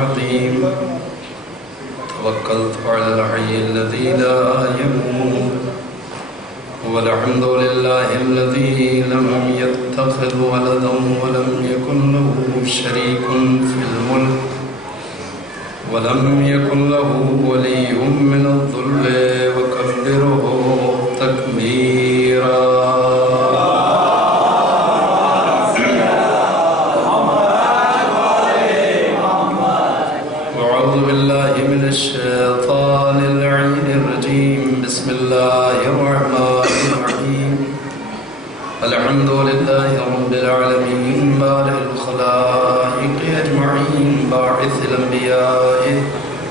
عظيم توكلت على الحي الذي لا يموت والحمد لله الذي لم يتخذ ولدا ولم يكن له شريك في الملك ولم يكن له ولي من الذل وكبره تكبيرا وأعوذ بالله من الشيطان اللعين الرجيم بسم الله الرحمن الرحيم الحمد لله رب العالمين بارئ الخلائق أجمعين باعث الأنبياء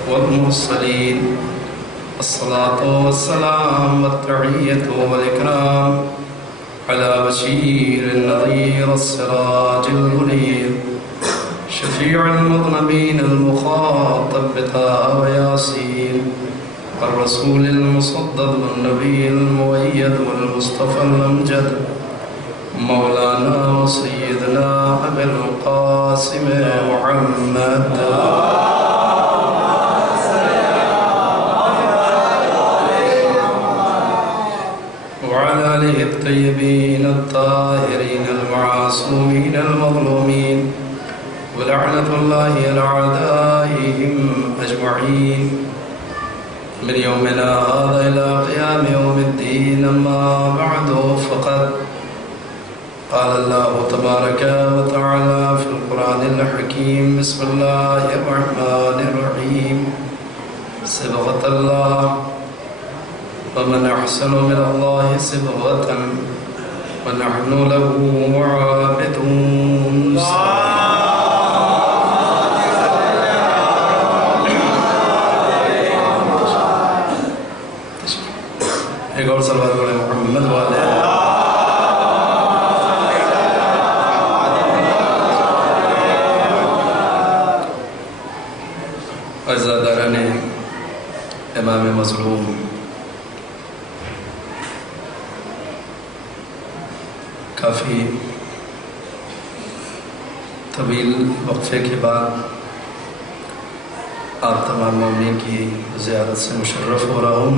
والمرسلين الصلاة والسلام والتحية والإكرام على بشير النذير السراج المنير شفيع المذنبين المخاطب بطه وياسين الرسول المصدق والنبي المؤيد والمصطفى الأمجد مولانا وسيدنا أبي القاسم محمد وعلى آله الطيبين الطاهرين المعصومين المظلومين ولعنة الله على أعدائهم أجمعين من يومنا هذا إلى قيام يوم الدين. أما بعد فقد قال الله تبارك وتعالى في القرآن الحكيم بسم الله الرحمن الرحيم صبغة الله ومن أحسن من الله صبغة ونحن له عابدون. ایک اور صلوات پڑھیں محمد والے عزاداران امام مظلوم، کافی طویل وقفے کے بعد آپ تمام مومنین کی زیارت سے مشرف ہو رہا ہوں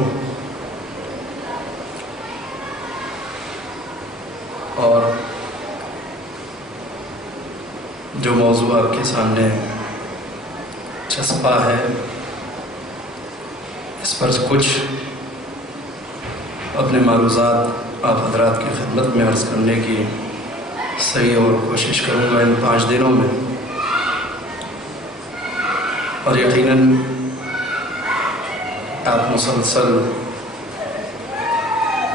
اور جو موضوع آپ کے سامنے چسپا ہے اس پر کچھ اپنے معروضات آپ حضرات کی خدمت میں عرض کرنے کی صحیح اور کوشش کروں گا ان 5 دنوں میں، اور یقیناً آپ مسلسل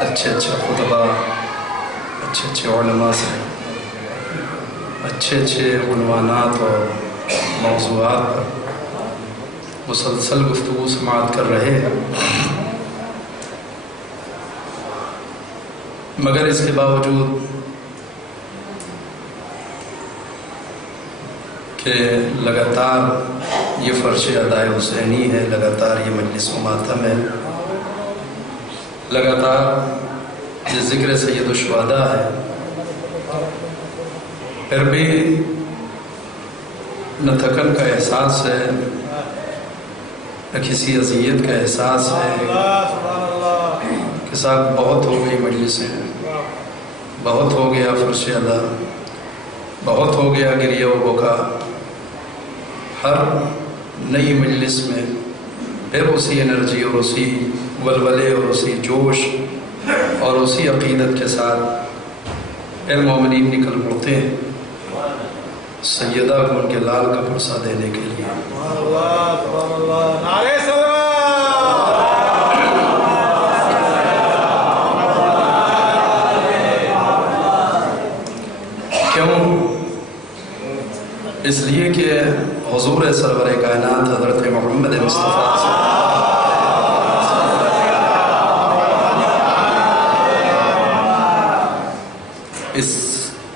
اچھے خطبہ، اچھے علماء سے اچھے عنوانات اور موضوعات پر مسلسل گفتگو سماعت کر رہے ہیں، مگر اس کے باوجود کہ لگاتار یہ فرش ادائے حسینی ہے، لگاتار یہ مجلس و ماتم ہے، لگاتار یہ ذکر سید الشہداء ہے، پھر بھی نہ تھکن کا احساس ہے، نہ کسی اذیت کا احساس ہے کہ صاحب بہت ہو گئی مجلسیں، بہت ہو گیا فرش ادا، بہت ہو گیا گریہ و بکا. ہر نئی مجلس میں پھر اسی انرجی اور اسی ولولے اور اسی جوش اور اسی عقیدت کے ساتھ پھر مومنین نکل پڑتے ہیں سیدہ کو ان کے لال کا پرسہ دینے کے لیے. کیوں؟ اس لیے کہ حضور سرور کائنات حضرت محمد مصطفیٰ اس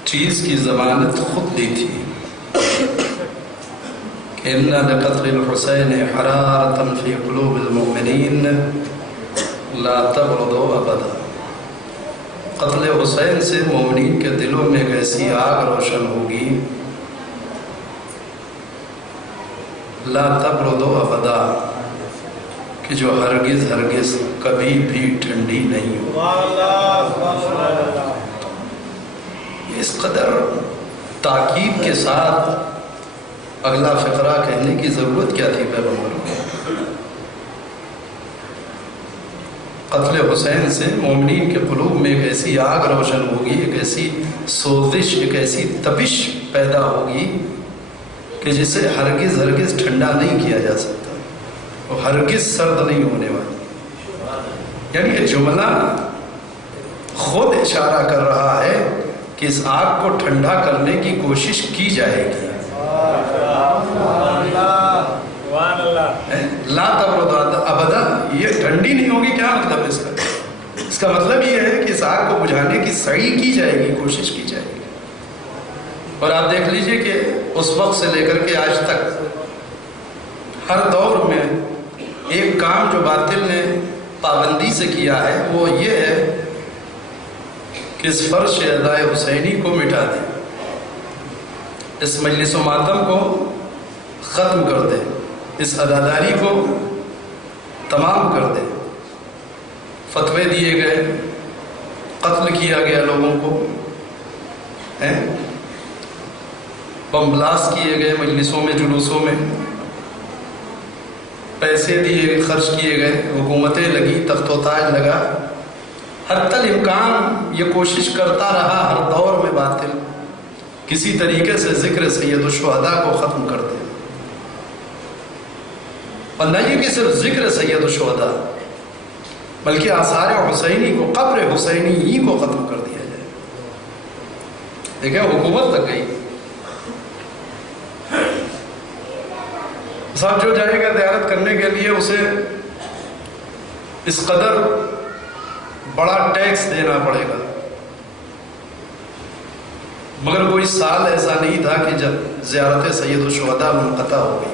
چیز کی ضمانت خود دی تھی کہ اِنَّ لِقَتْلِ الْحُسَيْنِ حَرَارَةً فِي قُلُوبِ الْمُؤْمِنِينَ لَا تَبْرُدُ أَبَدًا. قتل حسین سے مومنین کے دلوں میں ایک ایسی آگ روشن ہوگی لا تبرد ابدا، کہ جو ہرگز ہرگز کبھی بھی ٹھنڈی نہیں ہو۔ اس قدر تاکید کے ساتھ اگلا فقرہ کہنے کی ضرورت کیا تھی پیغمبر کو؟ قتل حسین سے مومنین کے قلوب میں ایک ایسی آگ روشن ہوگی، ایک ایسی سوزش، ایک ایسی تپش پیدا ہوگی کہ جسے ہرگز ہرگز ٹھنڈا نہیں کیا جا سکتا، وہ ہرگز سرد نہیں ہونے والی۔ یعنی یہ جملہ خود اشارہ کر رہا ہے کہ اس آگ کو ٹھنڈا کرنے کی کوشش کی جائے گی۔ لا تبرد ابدا، یہ ٹھنڈی نہیں ہوگی، کیا مطلب ہے اس کا؟ اس کا مطلب یہ ہے کہ اس آگ کو بجھانے کی سعی کی جائے گی، کوشش کی جائے گی۔ اور آپ دیکھ لیجئے کہ اس وقت سے لے کر کے آج تک ہر دور میں ایک کام جو باطل نے پابندی سے کیا ہے وہ یہ ہے کہ اس فرش ادائے حسینی کو مٹا دے، اس مجلس و ماتم کو ختم کر دے، اس عزاداری کو تمام کر دے۔ فتوے دیے گئے، قتل کیا گیا لوگوں کو، بم بلاسٹ کیے گئے مجلسوں میں، جلوسوں میں، پیسے دیے خرچ کیے گئے، حکومتیں لگی، تخت و تاج لگا۔ حتی الامکان یہ کوشش کرتا رہا ہر دور میں باطل کسی طریقے سے ذکر سید الشہداء کو ختم کر دے، اور نہ یہ کہ صرف ذکر سید الشہداء بلکہ آثار حسینی کو، قبر حسینی ہی کو ختم کر دیا جائے۔ دیکھیں حکومت لگ گئی، صاحب جو جائے گا زیارت کرنے کے لیے اسے اس قدر بڑا ٹیکس دینا پڑے گا، مگر کوئی سال ایسا نہیں تھا کہ جب زیارت سید الشہداء منقطع ہو گئی۔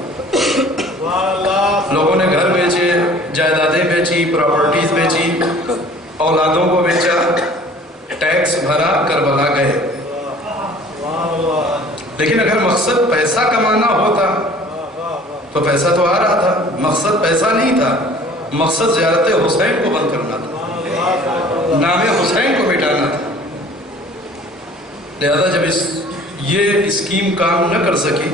لوگوں نے گھر بیچے، جائیدادیں بیچی، پراپرٹیز بیچی، اولادوں کو بیچا، ٹیکس بھرا، کربلا گئے۔ لیکن اگر مقصد پیسہ کمانا ہوتا تو پیسہ تو آ رہا تھا، مقصد پیسہ نہیں تھا، مقصد زیارت حسین کو بند کرنا تھا، نام حسین کو مٹانا تھا۔ لہذا جب یہ اسکیم کام نہ کر سکی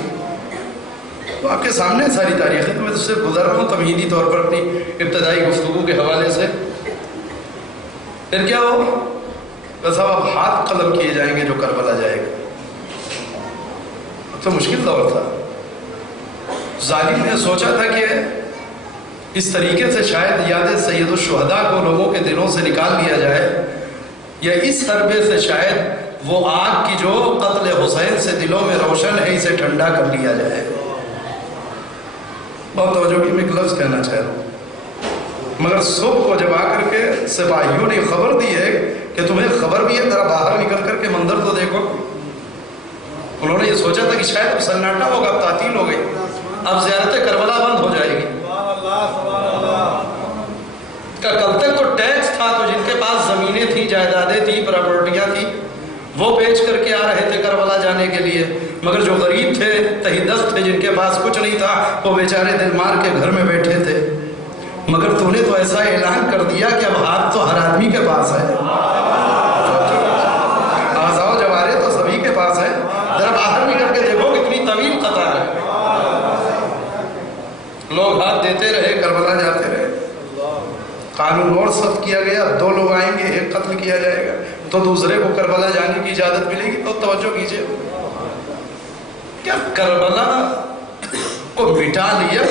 تو آپ کے سامنے ساری تاریخ ہے، میں اس سے گزر رہا ہوں تمہیدی طور پر اپنی ابتدائی گفتگو کے حوالے سے۔ پھر کیا ہو؟ بس اب ہاتھ قلم کیے جائیں گے جو کربلا جائے گا۔ تو مشکل دور تھا، ظالم نے سوچا تھا کہ اس طریقے سے شاید یاد سید الشہداء کو لوگوں کے دلوں سے نکال لیا جائے، یا اس حربے سے شاید وہ آگ کی جو قتل حسین سے دلوں میں روشن ہے اسے ٹھنڈا کر لیا جائے۔ بہت توجہ کی، میں ایک لفظ کہنا چاہ رہا ہوں، مگر صبح کو جب آ کر کے سپاہیوں نے خبر دی ہے کہ تمہیں خبر بھی ہے، ذرا باہر نکل کر کے منظر تو دیکھو، انہوں نے یہ سوچا تھا کہ شاید اب سناٹا ہوگا، اب تعطیل ہو گئی، اب زیارت کربلا بند ہو جائے گی۔ کل تک تو ٹیکس تھا، تو جن کے پاس زمینیں تھیں، جائیدادیں تھیں، پراپرٹیاں تھیں، وہ بیچ کر کے آ رہے تھے کربلا جانے کے لیے، مگر جو غریب تھے، تہی دست تھے، جن کے پاس کچھ نہیں تھا، وہ بیچارے دل مار کے گھر میں بیٹھے تھے۔ مگر تو نے تو ایسا اعلان کر دیا کہ اب ہاتھ تو ہر آدمی کے پاس ہے، آزاؤ جوارے تو سبھی کے پاس ہے، ذرا باہر نکل کے دیکھو کتنی طویل قطار ہے۔ لوگ ہاتھ دیتے رہے، کربلا جاتے رہے، قانون اور سخت کیا گیا، 2 لوگ آئیں گے، ایک قتل کیا جائے گا تو دوسرے کو کربلا جانے کی اجازت ملے گی۔ تو توجہ کیجئے، کیا کربلا کو مٹا لیا؟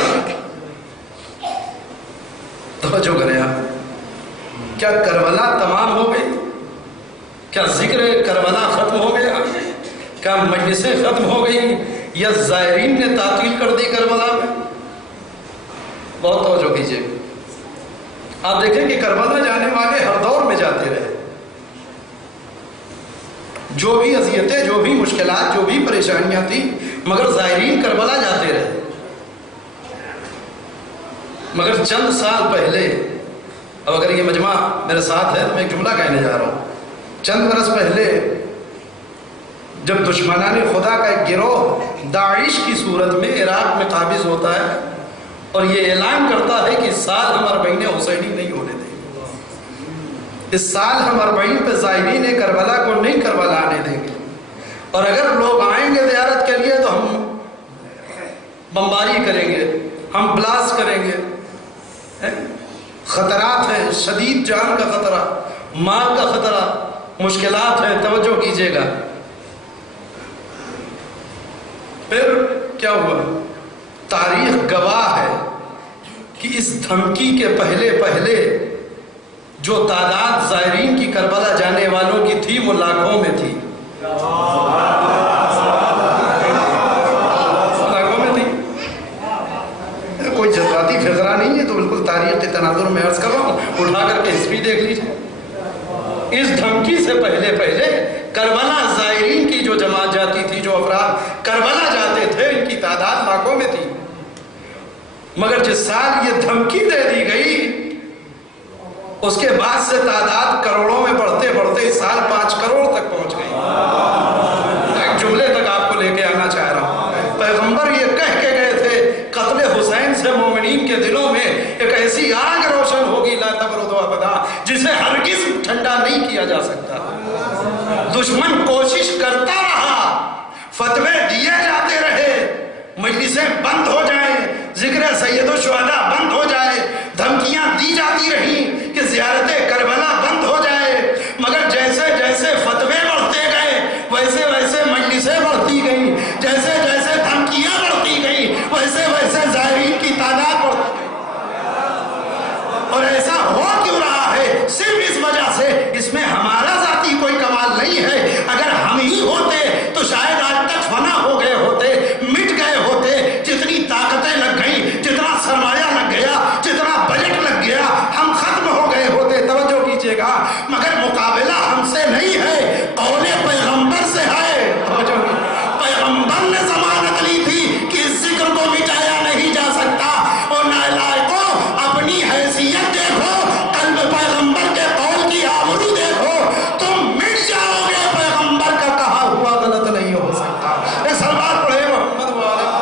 توجہ کریں آپ، کیا کربلا تمام ہو گئی؟ کیا ذکر کربلا ختم ہو گیا؟ کیا مجلسیں ختم ہو گئی، یا زائرین نے تعطیل کر دی کربلا میں؟ بہت توجہ کیجئے، آپ دیکھیں کہ کربلا جانے والے ہر دور میں جاتے رہے، جو بھی اذیتیں، جو بھی مشکلات، جو بھی پریشانیاں تھیں، مگر زائرین کربلا جاتے رہے۔ مگر چند سال پہلے، اب اگر یہ مجمع میرے ساتھ ہے تو میں ایک جملہ کہنے جا رہا ہوں، چند برس پہلے جب دشمنان خدا کا ایک گروہ داعش کی صورت میں عراق میں قابض ہوتا ہے اور یہ اعلان کرتا ہے کہ اس سال ہم 40 حسینی نہیں ہونے دیں گے، اس سال ہم 40 پہ زائرین کربلا کو نہیں کربلا آنے دیں گے، اور اگر لوگ آئیں گے زیارت کے لیے تو ہم بمباری کریں گے، ہم بلاسٹ کریں گے۔ خطرات ہیں، شدید جان کا خطرہ، مال کا خطرہ، مشکلات ہیں، توجہ کیجیے گا۔ پھر کیا ہوا؟ تاریخ گواہ ہے کہ اس دھمکی کے پہلے جو تعداد زائرین کی کربلا جانے والوں کی تھی وہ لاکھوں میں تھی، لاکھوں میں تھی۔ کوئی جذباتی فضرہ نہیں ہے، تو بالکل تاریخ کے تناظر میں عرض کر رہا ہوں، اٹھا کر کے ہسٹری دیکھ لیجیے۔ اس دھمکی سے پہلے کربلا زائرین کی جو جماعت جاتی تھی، جو افراد کربلا جاتے تھے، ان کی تعداد لاکھوں میں تھی، مگر جس سال یہ دھمکی دے دی گئی اس کے بعد سے تعداد کروڑوں میں بڑھتے اس سال 5 کروڑ تک پہنچ گئی۔ ایک جملے تک آپ کو لے کے آنا چاہ رہا ہوں، پیغمبر یہ کہہ کے گئے تھے قتل حسین سے مومنین کے دلوں میں ایک ایسی آگ روشن ہوگی لا تبرد ابدا، جسے ہرگز ٹھنڈا نہیں کیا جا سکتا۔ دشمن کوشش کرتا رہا، فتوے دیے جاتے رہے، مجلسیں بند ہو جائیں، ذکر سید الشہداء بند ہو جائے، دھمکیاں دی جاتی رہیں کہ زیارت کربلا بند ہو جائے، مگر جیسے جیسے فتوے بڑھتے گئے ویسے ویسے مجلسیں بڑھتی گئیں، جیسے جیسے دھمکیاں بڑھتی گئیں ویسے ویسے زائرین کی تعداد بڑھتی گئی۔ اور ایسا ہو کیوں رہا ہے؟ صرف اس وجہ سے، اس میں ہمارا ذاتی کوئی کمال نہیں ہے۔ اگر ہم ہی ہوتے تو شاید آج تک فنا ہو گئے ہوتے، مٹ گئے ہوتے، جتنی طاقتیں لگ گئیں، جتنا سرمایہ لگ گیا، جتنا بجٹ لگ گیا، ہم ختم ہو گئے ہوتے۔ توجہ کیجیے گا، مگر مقابلہ ہم سے نہیں ہے، قول پیغمبر سے ہے۔ توجہ پیغمبر نے ضمانت لی تھی کہ اس ذکر کو مٹایا نہیں جا سکتا، اور نالائقوں اپنی حیثیت دیکھو، قلب پیغمبر کے قول کی آبرو دیکھو، تم مٹ جاؤ گے، پیغمبر کا کہا ہوا غلط نہیں ہو سکتا۔ اے سلوات پڑھے محمد والے۔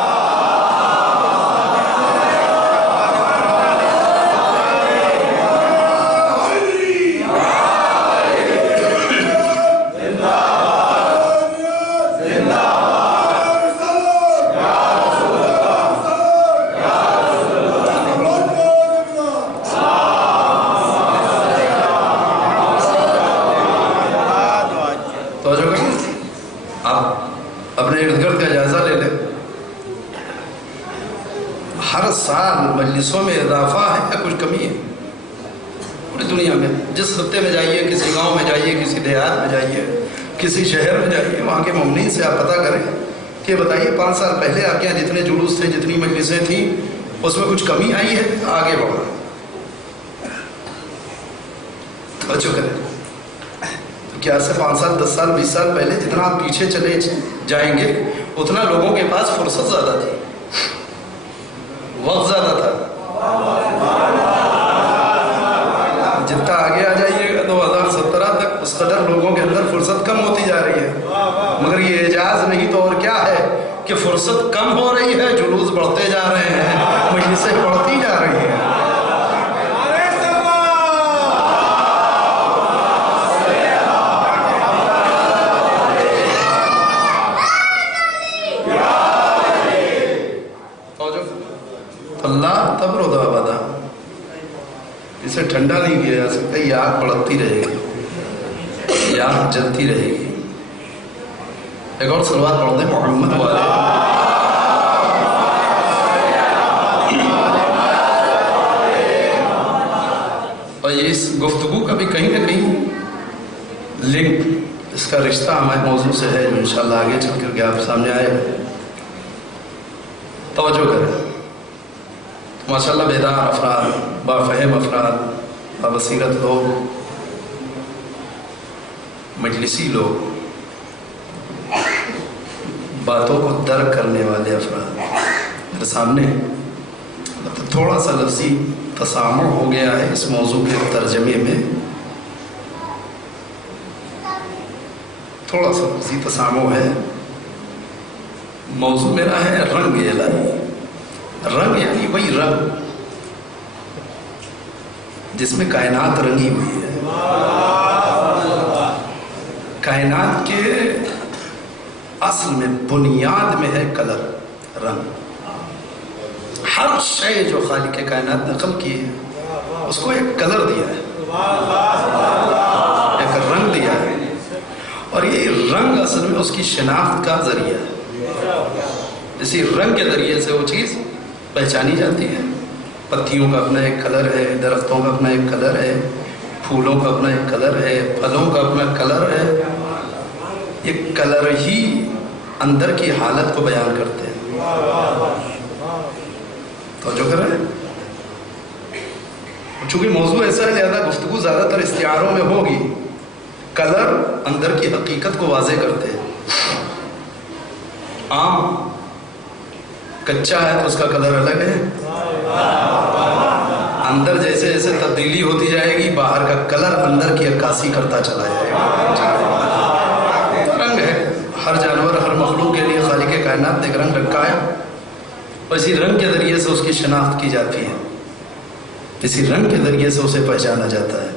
اپنے ارد گرد کا جائزہ لے لیں، ہر سال مجلسوں میں اضافہ ہے یا کچھ کمی ہے؟ پوری دنیا میں جس خطے میں جائیے، کسی گاؤں میں جائیے، کسی دیہات میں جائیے، کسی شہر میں جائیے، وہاں کے مومنین سے آپ پتہ کریں کہ بتائیے 5 سال پہلے آپ کے یہاں جتنے جلوس تھے، جتنی مجلسیں تھیں، اس میں کچھ کمی آئی ہے؟ آگے بڑھو، توجہ کریں۔ کیا سے 5 سال 10 سال 20 سال پہلے جتنا آپ پیچھے چلے جائیں گے اتنا لوگوں کے پاس فرصت زیادہ تھی، وقت زیادہ تھا۔ جتنا آگے آ جائیے گا 2017 تک اس قدر لوگوں کے اندر فرصت کم ہوتی جا رہی ہے، مگر یہ اعجاز نہیں تو اور کیا ہے کہ فرصت کم ہو رہی ہے، جلوس بڑھتے جا رہے ہیں، مجلسیں بڑھتی جا رہی ہیں۔ اللہ تبرد ابدا، اسے ٹھنڈا نہیں کیا جا سکتا، یہ آگ بڑھتی رہے گی، یہ آگ جلتی رہے گی۔ ایک اور صلوات پڑھ دیں محمد والے۔ اور یہ اس گفتگو کا بھی کہیں نہ کہیں لنک، اس کا رشتہ ہمارے موضوع سے ہے جو انشاءاللہ آگے چل کر کے آپ سامنے آئے۔ توجہ کریں، ماشاءاللہ بیدار افراد، بافہم افراد، بابصیرت لوگ، مجلسی لوگ، باتوں کو درک کرنے والے افراد میرے سامنے۔ تھوڑا سا لفظی تسامح ہو گیا ہے اس موضوع کے ترجمے میں، تھوڑا سا لفظی تسامح ہے، موضوع میرا ہے رنگ الہی. رنگ یعنی وہی رنگ جس میں کائنات رنگی ہوئی ہے. کائنات کے اصل میں بنیاد میں ہے کلر، رنگ. ہر شے جو خالق کائنات نے خلق کی ہے اس کو ایک کلر دیا ہے، ایک رنگ دیا ہے، اور یہ رنگ اصل میں اس کی شناخت کا ذریعہ ہے. اسی رنگ کے ذریعے سے وہ چیز پہچانی جاتی ہے. پتیوں کا اپنا ایک کلر ہے، درختوں کا اپنا ایک کلر ہے، پھولوں کا اپنا ایک کلر ہے، پھلوں کا اپنا کلر ہے. یہ کلر ہی اندر کی حالت کو بیان کرتے ہیں. توجہ کر رہے ہیں؟ چونکہ موضوع ایسا ہے لہذا گفتگو زیادہ تر استعاروں میں ہوگی. کلر اندر کی حقیقت کو واضح کرتے ہیں. آم کچا ہے تو اس کا کلر الگ ہے، اندر جیسے جیسے تبدیلی ہوتی جائے گی باہر کا کلر اندر کی عکاسی کرتا چلا جائے گا. رنگ ہے ہر جانور، ہر مخلوق کے لیے خالق کائنات نے ایک رنگ رکھا ہے، اور اسی رنگ کے ذریعے سے اس کی شناخت کی جاتی ہے، اسی رنگ کے ذریعے سے اسے پہچانا جاتا ہے.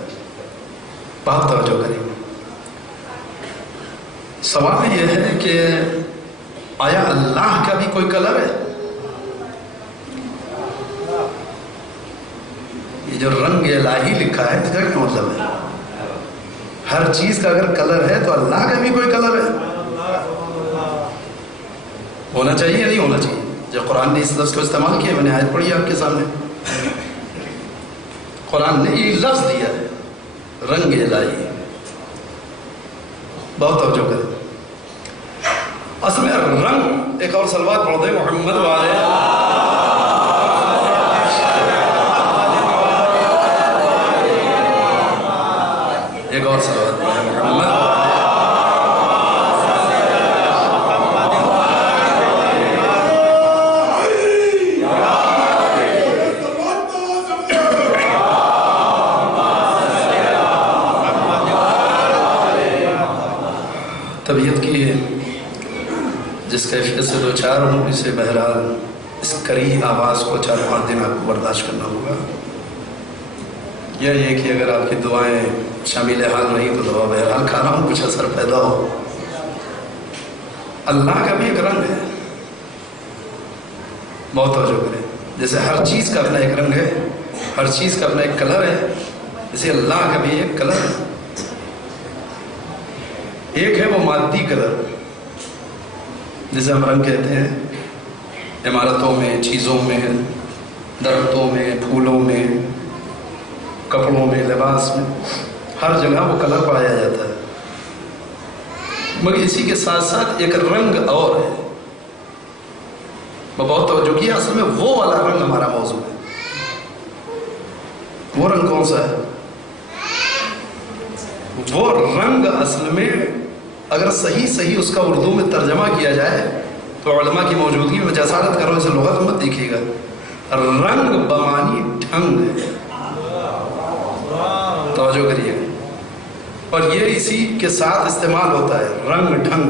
بہت توجہ کریں. سوال یہ ہے کہ آیا اللہ کا بھی کوئی کلر ہے؟ یہ جو رنگ الہی لکھا ہے اس کا کیا مطلب ہے؟ ہر چیز کا اگر کلر ہے تو اللہ کا بھی کوئی کلر ہے؟ ہونا چاہیے یا نہیں ہونا چاہیے؟ جو قرآن نے اس لفظ کو استعمال کیا، میں نے آیت پڑھی آپ کے سامنے. قرآن نے یہ لفظ دیا ہے رنگ الہی. بہت توجہ کریں. اصل میں رنگ، ایک اور صلوات پڑھ دیں محمد والے. ایک اور صلوات پڑھ دیں محمد. طبیعت کی جس کیفیت سے دو چار ہوں اسے بہرحال اس کری آواز کو 4-5 دن آپ کو برداشت کرنا ہوگا. یہ کہ اگر آپ کی دعائیں شامل حال نہیں تو دعا بہرحال کھا رہا ہوں، کچھ اثر پیدا ہو. اللہ کا بھی ایک رنگ ہے. بہت توجہ کریں. جیسے ہر چیز کا اپنا ایک رنگ ہے، ہر چیز کا اپنا ایک کلر ہے، جیسے اللہ کا بھی ایک کلر ہے. ایک ہے وہ مادی کلر جسے ہم رنگ کہتے ہیں. عمارتوں میں، چیزوں میں، درختوں میں، پھولوں میں، کپڑوں میں، لباس میں، ہر جگہ وہ کلر پایا جاتا ہے. مگر اسی کے ساتھ ساتھ ایک رنگ اور ہے. میں بہت توجہ کیا، اصل میں وہ والا رنگ ہمارا موضوع ہے. وہ رنگ کون سا ہے؟ وہ رنگ اصل میں اگر صحیح اس کا اردو میں ترجمہ کیا جائے تو علماء کی موجودگی میں جسارت کرو، اسے لغت مت دیکھیے گا. رنگ بمانی ڈھنگ ہے. توجہ کریے. اور یہ اسی کے ساتھ استعمال ہوتا ہے رنگ ڈھنگ.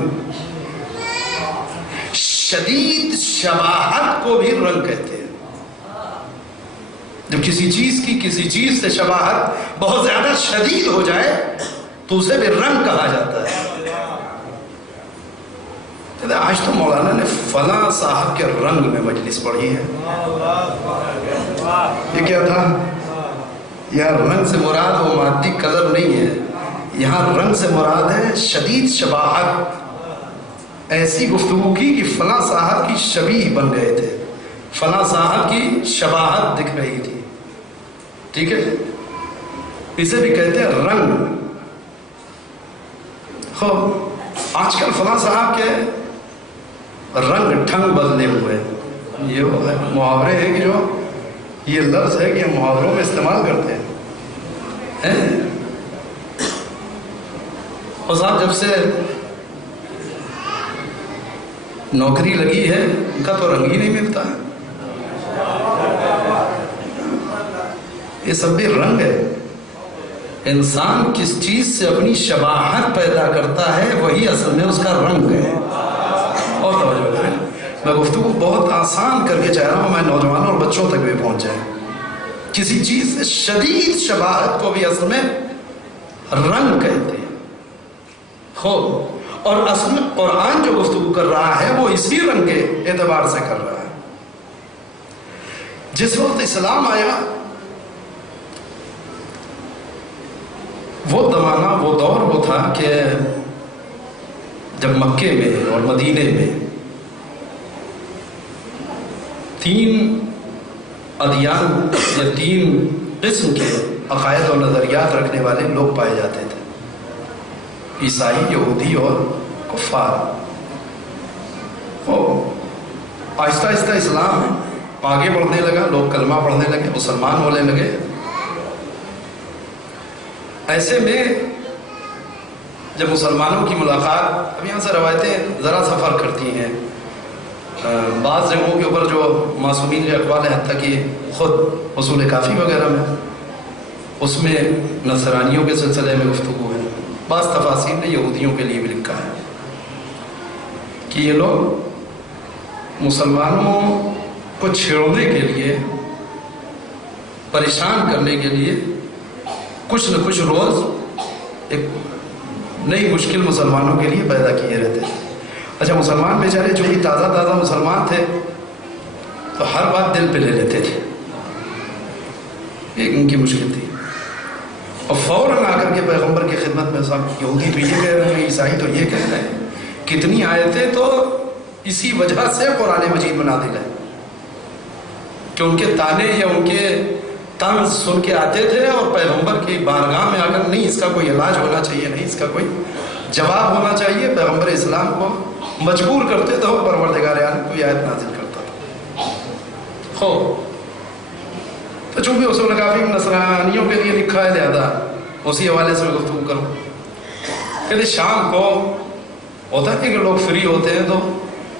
شدید شباہت کو بھی رنگ کہتے ہیں. جب کسی چیز سے شباہت بہت زیادہ شدید ہو جائے تو اسے بھی رنگ کہا جاتا ہے. آج تو مولانا نے فلاں صاحب کے رنگ میں مجلس پڑھی ہے. یہ کیا تھا؟ یہاں رنگ سے مراد وہ مادی کلر نہیں ہے، یہاں رنگ سے مراد ہے شدید شباہت. ایسی گفتگو کی کہ فلاں صاحب کی شبیہ بن گئے تھے، فلاں صاحب کی شباہت دکھ رہی تھی. ٹھیک ہے، اسے بھی کہتے ہیں رنگ. خوب آج کل فلاں صاحب کے رنگ ڈھنگ بدلے ہوئے. یہ محاورے ہیں کہ جو یہ لفظ ہے کہ ہم محاوروں میں استعمال کرتے ہیں. اور صاحب جب سے نوکری لگی ہے ان کا تو رنگ ہی نہیں ملتا ہے. یہ سب بھی رنگ ہے. انسان کس چیز سے اپنی شباہت پیدا کرتا ہے وہی اصل میں اس کا رنگ ہے. اور توجہ کریں. میں گفتگو بہت آسان کر کے چاہ رہا ہوں، میں نوجوانوں اور بچوں تک بھی پہنچ جائیں. کسی چیز سے شدید شباہت کو بھی اصل میں رنگ کہتے ہیں. اور اصل میں قرآن جو گفتگو کر رہا ہے وہ اسی رنگ کے اعتبار سے کر رہا ہے. جس وقت اسلام آیا وہ زمانہ، وہ دور وہ تھا کہ جب مکے میں اور مدینے میں 3 ادیان یا 3 قسم کے عقائد اور نظریات رکھنے والے لوگ پائے جاتے تھے: عیسائی، یہودی اور کفار. آہستہ آہستہ اسلام آگے بڑھنے لگا، لوگ کلمہ پڑھنے لگے، مسلمان ہونے لگے. ایسے میں جب مسلمانوں کی ملاقات، اب یہاں سے روایتیں ذرا سا فرق کرتی ہیں. بعض جگہوں کے اوپر جو معصومین کے اقوال ہیں، حتیٰ کہ خود اصول کافی وغیرہ میں اس میں نصرانیوں کے سلسلے میں گفتگو ہے. بعض تفاسیر نے یہودیوں کے لیے بھی لکھا ہے کہ یہ لوگ مسلمانوں کو چھیڑنے کے لیے، پریشان کرنے کے لیے کچھ نہ کچھ روز ایک نئی مشکل مسلمانوں کے لیے پیدا کیے رہتے ہیں. اچھا، مسلمان بیچارے جو بھی تازہ مسلمان تھے تو ہر بات دل پہ لے لیتے تھے، ایک ان کی مشکل تھی. اور فوراً آ کر کے پیغمبر کی خدمت میں سب یہودی تو یہ کہہ رہے ہیں، عیسائی تو یہ کہہ رہے ہیں. کتنی آیتیں تو اسی وجہ سے قرآن مجید میں نازل ہے کہ ان کے تانے یا ان کے طنز سن کے آتے تھے اور پیغمبر کی بارگاہ میں آ کر، نہیں اس کا کوئی علاج ہونا چاہیے، نہیں اس کا کوئی جواب ہونا چاہیے، پیغمبر اسلام کو مجبور کرتے تھے اور پروردگار عالم کوئی آیت نازل کرتا تھا. تو چونکہ اصول کافی نصرانیوں کے لیے لکھا ہے، لہذا اسی حوالے سے میں گفتگو کروں. کہتے شام کو ہوتا ہے کہ لوگ فری ہوتے ہیں، تو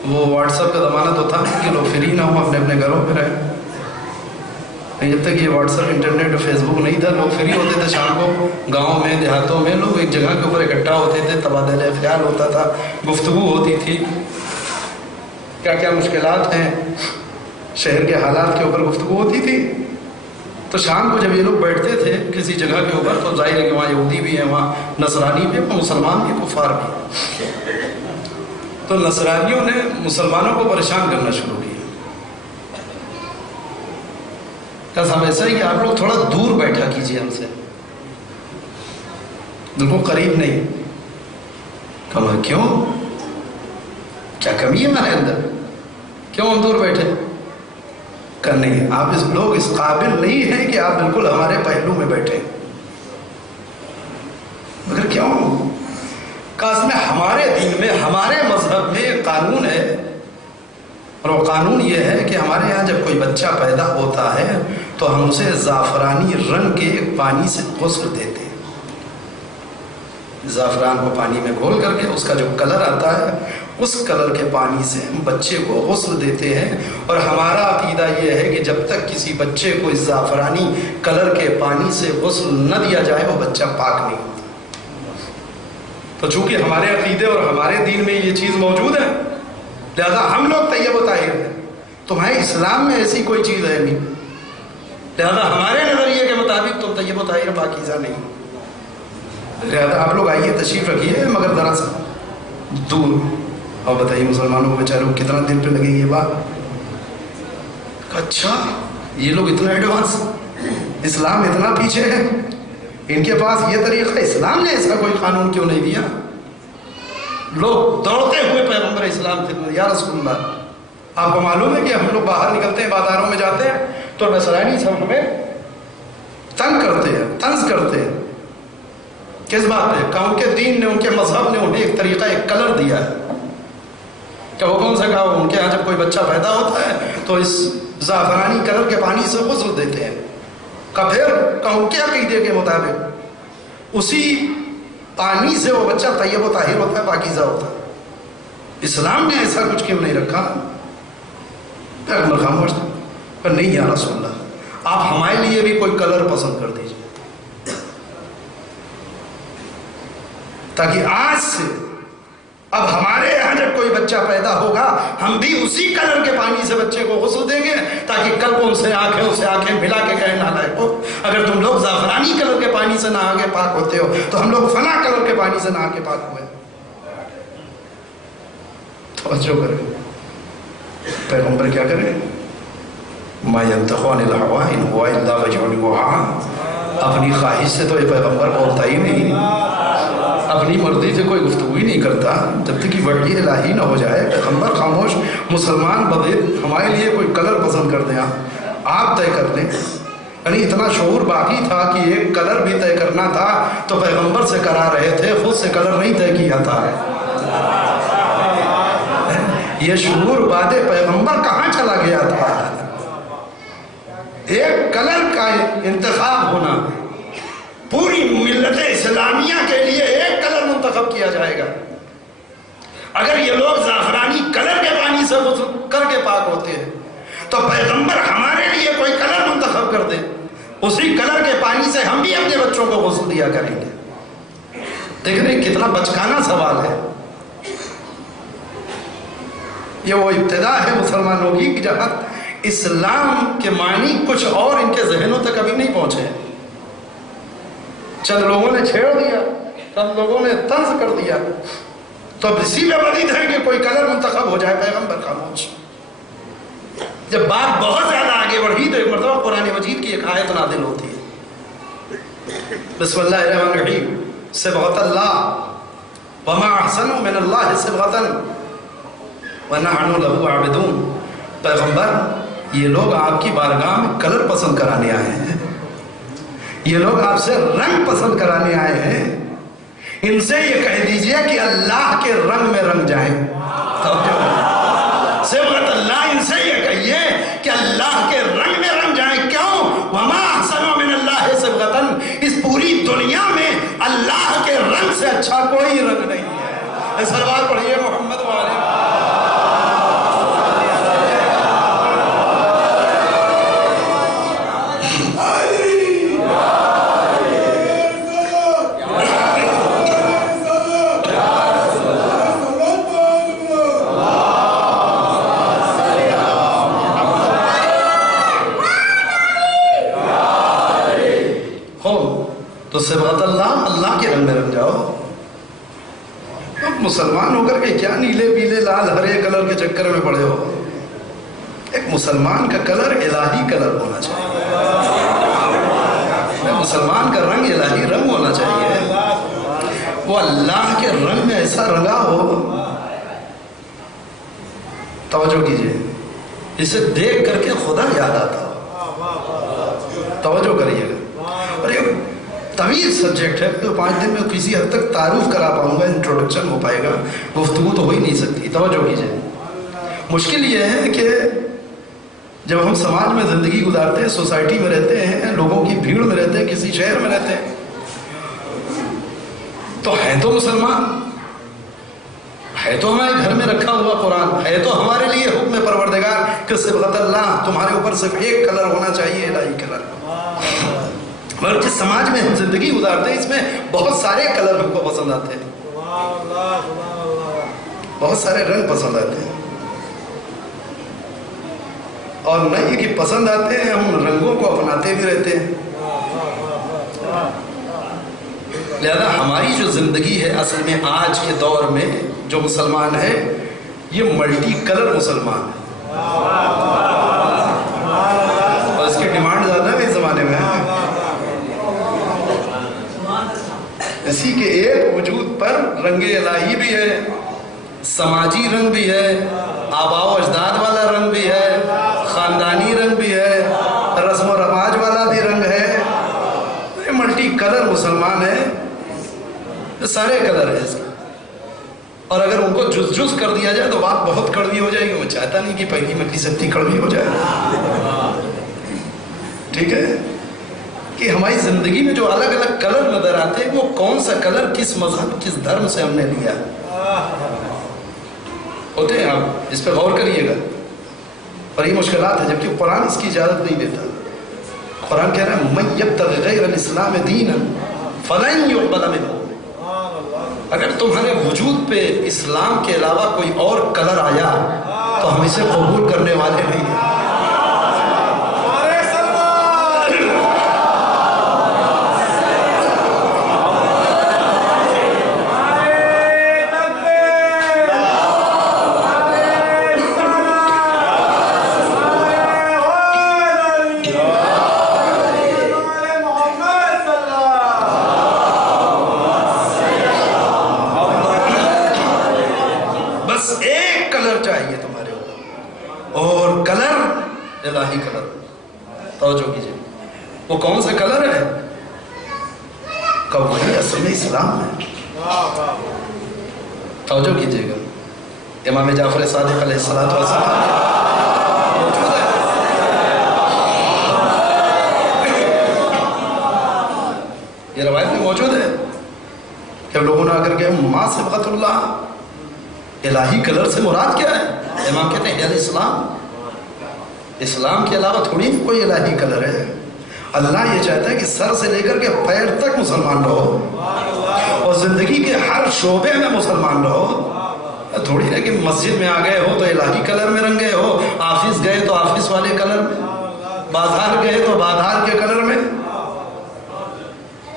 وہ واٹس ایپ کا زمانہ تو تھا کہ لوگ فری نہ ہوں، اپنے اپنے گھروں میں رہیں. جب تک یہ واٹس ایپ، انٹرنیٹ اور فیس بک نہیں تھا، لوگ فری ہوتے تھے شام کو. گاؤں میں، دیہاتوں میں لوگ ایک جگہ کے اوپر اکٹھا ہوتے تھے، تبادلہ خیال ہوتا تھا، گفتگو ہوتی تھی، کیا کیا مشکلات ہیں، شہر کے حالات کے اوپر گفتگو ہوتی تھی. تو شام کو جب یہ لوگ بیٹھتے تھے کسی جگہ کے اوپر، تو ظاہر ہے کہ وہاں یہودی بھی ہیں، وہاں نصرانی بھی ہیں، وہاں مسلمان بھی، کفار بھی. تو نصرانیوں نے مسلمانوں کو پریشان کرنا شروع کیا. کیا صاحب ایسا ہی کہ آپ لوگ تھوڑا دور بیٹھا کیجیے ہم سے، بالکل قریب نہیں. کہا کیوں، کیا کمی ہے ہمارے اندر، کیوں ہم دور بیٹھے؟ کہ نہیں، آپ لوگ اس قابل نہیں ہیں کہ آپ بالکل ہمارے پہلو میں بیٹھیں. مگر کیوں؟ کہ اس میں ہمارے دین میں، ہمارے مذہب میں ایک قانون ہے، اور وہ قانون یہ ہے کہ ہمارے یہاں جب کوئی بچہ پیدا ہوتا ہے تو ہم اسے زعفرانی رنگ کے ایک پانی سے غسل دیتے ہیں. زعفران کو پانی میں گھول کر کے اس کا جو کلر آتا ہے، اس کلر کے پانی سے ہم بچے کو غسل دیتے ہیں. اور ہمارا عقیدہ یہ ہے کہ جب تک کسی بچے کو اس زعفرانی کلر کے پانی سے غسل نہ دیا جائے وہ بچہ پاک نہیں ہوتا. تو چونکہ ہمارے عقیدے اور ہمارے دین میں یہ چیز موجود ہے، لہذا ہم لوگ طیب و طاہر ہیں. تمہارے اسلام میں ایسی کوئی چیز ہے نہیں، لہذا ہمارے نظریے کے مطابق تم طیب و طاہر پاکیزہ نہیں. لہذا آپ لوگ آئیے، تشریف رکھیے، مگر ذرا سا دور. اور بتائیے مسلمانوں کو بیچاروں کو کتنا دل پہ لگے یہ بات. اچھا، یہ لوگ اتنا ایڈوانس، اسلام اتنا پیچھے ہے، ان کے پاس یہ طریقہ، اسلام نے ایسا کوئی قانون کیوں نہیں دیا؟ لوگ دوڑتے ہوئے پیغمبر اسلام خدمت، یا رسول اللہ. آپ کو معلوم ہے کہ ہم لوگ باہر نکلتے ہیں، بازاروں میں جاتے ہیں تو نصرانی سب ہمیں تنگ کرتے ہیں، طنز کرتے ہیں. کس بات پہ؟ کہ ان کے دین نے، ان کے مذہب نے انہیں ایک طریقہ، ایک کلر دیا ہے. کہ وہ کون سا؟ کہا ان کے یہاں جب کوئی بچہ پیدا ہوتا ہے تو اس زعفرانی کلر کے پانی سے غسل دیتے ہیں. کہ پھر کہ ان کے عقیدے کے مطابق اسی پانی سے وہ بچہ طیب و طاہر ہوتا ہے، پاکیزہ ہوتا ہے. اسلام نے ایسا کچھ کیوں نہیں رکھا؟ پیغمبر خاموش تھا. پر نہیں یا رسول اللہ، آپ ہمارے لیے بھی کوئی کلر پسند کر دیجیے تاکہ آج سے اب ہمارے یہاں جب کوئی بچہ پیدا ہوگا ہم بھی اسی کلر کے پانی سے بچے کو غسل دیں گے تاکہ کل کو اسے آنکھیں ملا کے کہے نالائق ہو اگر تم لوگ زعفرانی کلر کے پانی سے نہا کے پاک ہوتے ہو تو ہم لوگ فلاں کلر کے پانی سے نہا کے پاک ہوئے. توجہ کریں پیغمبر کیا کریں؟ ما ينطق عن الهوى ان هو الا وحی یوحی. اپنی خواہش سے تو یہ پیغمبر بولتا ہی نہیں, اپنی مرضی سے کوئی گفتگو ہی نہیں کرتا جب تک کہ وحی الہی نہ ہو جائے. پیغمبر خاموش. مسلمان بدید ہمارے لیے کوئی کلر پسند کر دیں آپ طے کر لیں. یعنی اتنا شعور باقی تھا کہ ایک کلر بھی طے کرنا تھا تو پیغمبر سے کرا رہے تھے, خود سے کلر نہیں طے کیا تھا. یہ شعور بعد پیغمبر کہاں چلا گیا تھا؟ ایک کلر کا انتخاب ہونا, پوری ملت اسلامیہ کے لیے ایک کلر منتخب کیا جائے گا. اگر یہ لوگ زعفرانی کلر کے پانی سے غسل کر کے پاک ہوتے ہیں تو پیغمبر ہمارے لیے کوئی کلر منتخب کر دے, اسی کلر کے پانی سے ہم بھی اپنے بچوں کو غسل دیا کریں گے. دیکھ رہے کتنا بچکانہ سوال ہے. یہ وہ ابتدا ہے مسلمانوں کی کہ جہاں اسلام کے معنی کچھ اور ان کے ذہنوں تک ابھی نہیں پہنچے. چند لوگوں نے چھیڑ دیا, چند لوگوں نے طنز کر دیا, تو اب اسی میں بدید ہے کہ کوئی کلر منتخب ہو جائے. پیغمبر خاموش. جب بات بہت زیادہ آگے بڑھی تو ایک مرتبہ قرآن مجید کی ایک آیت نازل ہوتی ہے. بسم اللہ الرحمن الرحیم. صبغۃ اللہ وما احسن من اللہ صبغۃ وَنَحْنُ لَهُ عَابِدُونَ. پیغمبر یہ لوگ آپ کی بارگاہ میں کلر پسند کرانے آئے ہیں, یہ لوگ آپ سے رنگ پسند کرانے آئے ہیں. ان سے یہ کہہ دیجئے کہ اللہ کے رنگ میں رنگ جائیں. صبغۃ اللہ, ان سے یہ کہیے کہ اللہ کے رنگ میں رنگ جائیں. کیوں؟ وَمَا أَحْسَنُ مِنَ اللَّهِ صِبْغَةً. اس پوری دنیا میں اللہ کے رنگ سے اچھا کوئی رنگ نہیں ہے. سروار پڑھیے محمد والے. تو صبغۃ اللہ, اللہ کے رنگ میں رنگ جاؤ. اب مسلمان ہو کر کے کیا نیلے پیلے لال ہرے کلر کے چکر میں پڑے ہو؟ ایک مسلمان کا کلر الہی کلر ہونا چاہیے, مسلمان کا رنگ الہی رنگ ہونا چاہیے. وہ اللہ کے رنگ میں ایسا رنگا ہو. توجہ کیجئے, اسے دیکھ کر کے خدا یاد آتا ہو. توجہ کریے گا. اور یہ طویل سبجیکٹ ہے, تو 5 دن میں کسی حد تک تعارف کرا پاؤں گا, انٹروڈکشن ہو پائے گا, گفتگو تو ہو ہی نہیں سکتی. توجہ کیجئے. مشکل یہ ہے کہ جب ہم سماج میں زندگی گزارتے ہیں, سوسائٹی میں رہتے ہیں, لوگوں کی بھیڑ میں رہتے ہیں, کسی شہر میں رہتے ہیں, تو ہے تو مسلمان, ہے تو ہمارے گھر میں رکھا ہوا قرآن, ہے تو ہمارے لیے حکم پروردگار کہ صبغۃ اللہ, تمہارے اوپر صرف ایک کلر ہونا چاہیے, الہی کلر. مگر جس سماج میں ہم زندگی گزارتے ہیں اس میں بہت سارے کلر ہم کو پسند آتے ہیں, بہت سارے رنگ پسند آتے ہیں. اور نہ یہ کہ پسند آتے ہیں, ہم رنگوں کو اپناتے بھی رہتے ہیں. لہذا ہماری جو زندگی ہے اصل میں آج کے دور میں جو مسلمان ہے یہ ملٹی کلر مسلمان ہے, اور اس کی ڈیمانڈ زیادہ ہے اس زمانے میں. اسی کے ایک وجود پر رنگ الہی بھی ہے, سماجی رنگ بھی ہے, آباء و اجداد والا رنگ بھی ہے, خاندانی رنگ بھی ہے, رسم و رواج والا بھی رنگ ہے. یہ ملٹی کلر مسلمان ہے, سارے کلر ہے اس کے. اور اگر ان کو جز جز کر دیا جائے تو بات بہت کڑوی ہو جائے گی. وہ چاہتا نہیں کہ پہلی مکھی سبزی کڑوی ہو جائے. ٹھیک ہے کہ ہماری زندگی میں جو الگ الگ کلر نظر آتے ہیں, وہ کون سا کلر کس مذہب کس دھرم سے ہم نے لیا ہوتے ہیں. آپ اس پہ غور کریے گا. اور یہ مشکلات ہے, جبکہ قرآن اس کی اجازت نہیں دیتا. قرآن کہہ رہا ہے مَن یبتغِ غیر الاسلام دینا فلن یقبل منہ. اگر تمہارے وجود پہ اسلام کے علاوہ کوئی اور کلر آیا تو ہم اسے قبول کرنے والے نہیں ہیں۔ الہی کلر، توجہ کیجئے، وہ کون سے کلر ہے؟ کہ وہی اصل اسلام ہے۔ توجہ کیجئے گا، امام جعفر صادق علیہ السلام موجود ہے۔ یہ روایت میں موجود ہے کہ لوگوں نے آ کر کے ما صبغت اللہ، الہی کلر سے مراد کیا ہے؟ امام کہتے ہیں الاسلام، اسلام کے علاوہ تھوڑی کوئی الہی کلر ہے۔ اللہ یہ چاہتا ہے کہ سر سے لے کر کے پیر تک مسلمان رہو اور زندگی کے ہر شعبے میں مسلمان رہو۔ تھوڑی ہے کہ مسجد میں آ گئے ہو تو الہی کلر میں رنگے ہو، آفس گئے تو آفس والے کلر میں، بازار گئے تو بازار کے کلر میں۔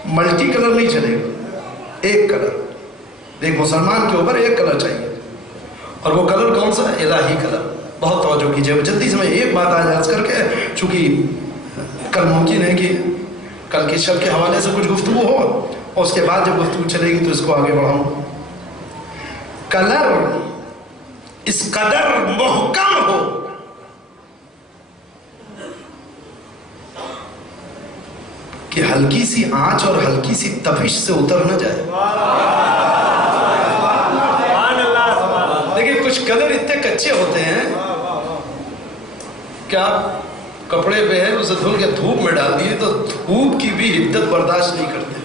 ملٹی کلر نہیں چلے گا، ایک کلر، ایک مسلمان کے اوپر ایک کلر چاہیے، اور وہ کلر کون سا ہے؟ الہی کلر۔ بہت توجہ کیجئے، جلدی سے میں ایک بات آج عرض کر کے، چونکہ کل ممکن ہے کہ کل کی شب کے حوالے سے کچھ گفتگو ہو اور اس کے بعد جب گفتگو چلے گی تو اس کو آگے بڑھاؤں۔ کلر اس قدر محکم ہو کہ ہلکی سی آنچ اور ہلکی سی تپش سے اتر نہ جائے۔ لیکن کچھ کلر اتنے کچے ہوتے ہیں کہ آپ کپڑے پہ ہے اسے دھل کے دھوپ میں ڈال دیے تو دھوپ کی بھی حدت برداشت نہیں کرتے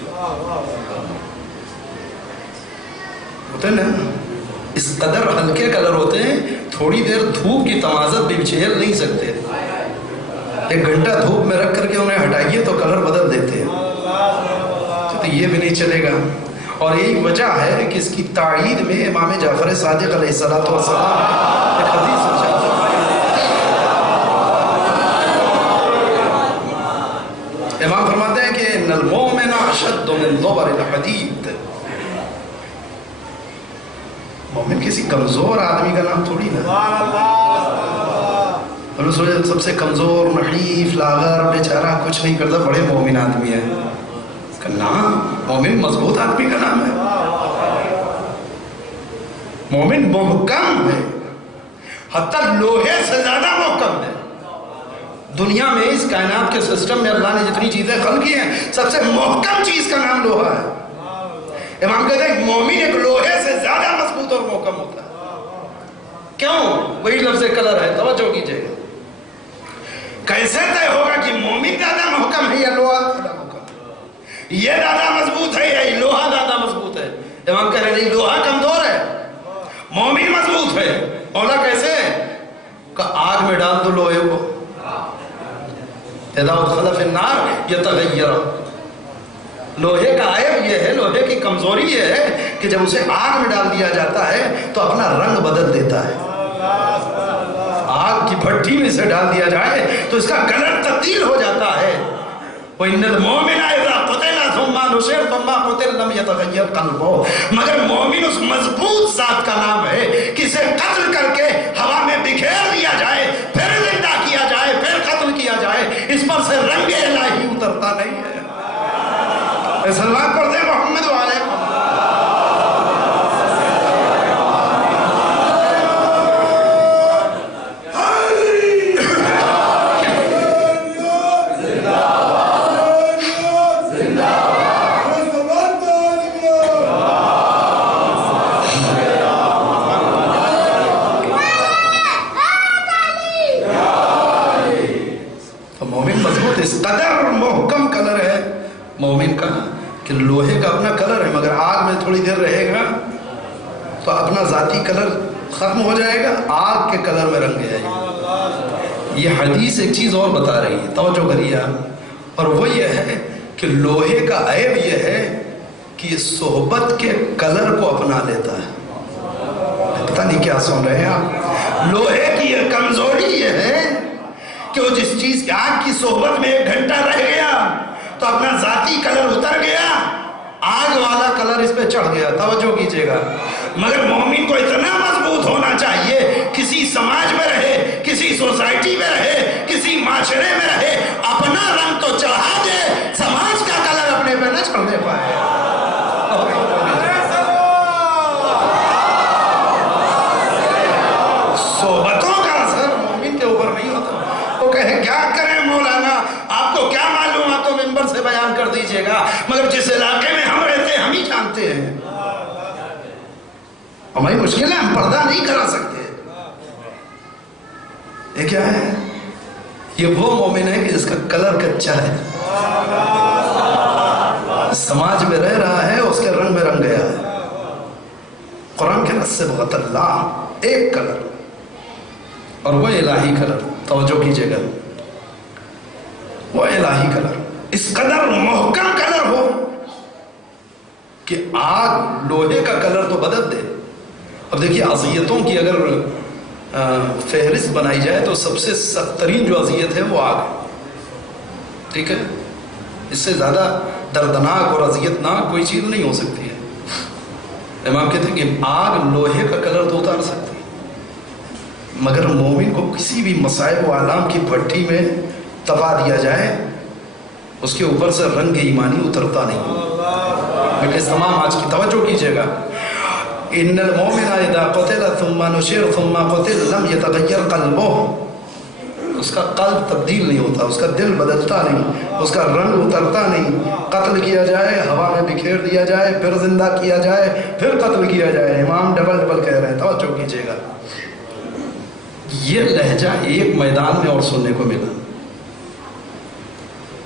ہوتے نا، اس قدر ہلکے کلر ہوتے ہیں تھوڑی دیر دھوپ کی تمازت بھی جھیل نہیں سکتے، ایک گھنٹہ دھوپ میں رکھ کر کے انہیں ہٹائیے تو کلر بدل دیتے ہیں، تو یہ بھی نہیں چلے گا۔ اور یہی وجہ ہے کہ اس کی تائید میں امام جعفر صادق علیہ السلام ایک حدیث ہے، امام فرماتے ہیں کہ ان المؤمن اشد من ضبر الحدید، مومن کسی کمزور آدمی کا نام تھوڑی نا، ہم نے سوچا سب سے کمزور نحیف لاغر بیچارہ کچھ نہیں کرتا بڑے مومن آدمی ہے، اس کا نام مومن مضبوط آدمی کا نام ہے، مومن محکم ہے، حتی لوہے سے زیادہ محکم ہے۔ دنیا میں اس کائنات کے سسٹم میں اللہ نے جتنی چیزیں خلق کی ہیں سب سے محکم چیز کا نام لوہا ہے۔ امام کہتے ہیں مومن ایک لوہے سے زیادہ مضبوط اور محکم ہوتا ہے۔ کیوں؟ وہی لفظ کلر ہے، توجہ کیجئے گا۔ کیسے طے ہوگا کہ مومن زیادہ محکم ہے یا لوہا زیادہ محکم ہے؟ یہ زیادہ مضبوط ہے یا لوہا زیادہ مضبوط ہے؟ امام کہہ رہے ہیں نہیں، لوہا کمزور ہے، مومن مضبوط ہے۔ مولا کیسے؟ کہ آگ میں ڈال دو لوہے کو، اذا ادخل فی النار یتغیر، لوہے کا عیب یہ ہے، لوہے کی کمزوری یہ ہے کہ جب اسے آگ میں ڈال دیا جاتا ہے تو اپنا رنگ بدل دیتا ہے۔ آگ کی بھٹی میں اسے ڈال دیا جائے تو اس کا کلر تبدیل ہو جاتا ہے۔ وَإِنَّ الْمُؤْمِنَ إِذَا قُتِلَ ثُمَّ نُشِرَ ثُمَّ قُتِلَ لَمْ يَتَغَيَّرْ قَلْبُهُ، مگر مومن اس مضبوط ذات کا نام ہے کہ اسے قتل کر کے ہوا میں بکھیر دیا جائے، پھر زندہ کیا جائے، پھر قتل کیا جائے، اس پر سے رنگ الہی اترتا نہیں ہے۔ سلوات پڑھتے ہیں محمد والے۔ مومن کا کہ لوہے کا اپنا کلر ہے مگر آگ میں تھوڑی دیر رہے گا تو اپنا ذاتی کلر ختم ہو جائے گا، آگ کے کلر میں رنگ جائے گا۔ یہ حدیث ایک چیز اور بتا رہی ہے، توجہ کریے آپ، اور وہ یہ ہے کہ لوہے کا عیب یہ ہے کہ صحبت کے کلر کو اپنا لیتا ہے. پتہ نہیں کیا سن رہے ہیں آپ. لوہے کی یہ کمزوری یہ ہے کہ وہ جس چیز کی آگ کی صحبت میں 1 گھنٹہ رہ گیا تو اپنا ذاتی کلر اتر گیا, آگ والا کلر اس پہ چڑھ گیا. توجہ کیجئے گا. مگر مومن کو اتنا مضبوط ہونا چاہیے, کسی سماج میں رہے, کسی سوسائٹی میں رہے, کسی معاشرے میں رہے, اپنا رنگ تو چڑھا دے, سماج کا کلر اپنے پہ نہ چڑھنے پائے. صحبتوں کا اثر مومن کے اوپر نہیں ہوتا. وہ کہے کیا کریں مولانا, آپ کو کیا معلوم, آپ تو منبر سے بیان کر دیجئے گا, مگر جس علاقے میں ہم رہتے ہیں ہم ہی جانتے ہیں. ہماری مشکل ہے, ہم پردہ نہیں کرا سکتے. یہ کیا ہے؟ یہ وہ مومن ہے کہ جس کا کلر کچا ہے, سماج میں رہ رہا ہے, اس کے رنگ میں رنگ گیا ہے. قرآن کے نص سے بغت اللہ ایک کلر, اور وہ الہی کلر. توجہ کیجئے گا, وہ الہی کلر اس قدر محکم کلر ہو کہ آگ لوہے کا کلر تو بدل دے. اب دیکھیے اذیتوں کی اگر فہرست بنائی جائے تو سب سے سخت ترین جو اذیت ہے وہ آگ ہے. ٹھیک ہے, اس سے زیادہ دردناک اور اذیتناک کوئی چیز نہیں ہو سکتی ہے. امام کہتے ہیں کہ آگ لوہے کا کلر تو اتار سکتی ہے, مگر مومن کو کسی بھی مصائب و آلام کی بھٹی میں تپا دیا جائے, اس کے اوپر سے رنگ ایمانی اترتا نہیں. لیکن اس تمام آج کی توجہ کیجئے گا. ان المؤمن اذا قتل ثم نشر ثم قتل لم يتغير قلبه, اس کا قلب تبدیل نہیں ہوتا, اس کا دل بدلتا نہیں, اس کا رنگ اترتا نہیں. قتل کیا جائے, ہوا میں بکھیر دیا جائے, پھر زندہ کیا جائے, پھر قتل کیا جائے. امام ڈبل ڈبل کہہ رہے ہیں, توجہ کیجئے گا. یہ لہجہ ایک میدان میں اور سننے کو ملا,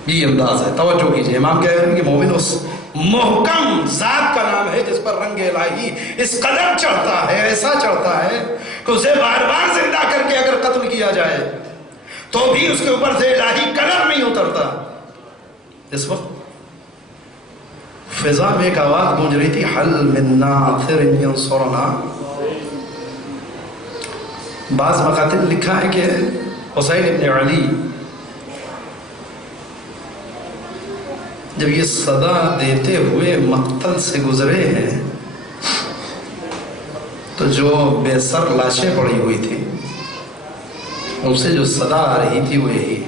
یہ انداز ہے. توجہ کیجئے. امام کہہ رہے ہیں کہ مومن اس محکم ذات کا نام ہے جس پر رنگ الہی اس قدر چڑھتا ہے, ایسا چڑھتا ہے کہ اسے بار بار زندہ کر کے اگر قتل کیا جائے تو بھی اس کے اوپر سے الہی کلر نہیں اترتا. اس وقت فضا میں ایک آواز گونج رہی تھی, حل من ناصر ینصرنا. بعض مقاتل لکھا ہے کہ حسین ابن علی جب یہ صدا دیتے ہوئے مقتل سے گزرے ہیں تو جو بے سر لاشیں پڑی ہوئی تھی ان سے جو صدا آ رہی تھی وہ یہی,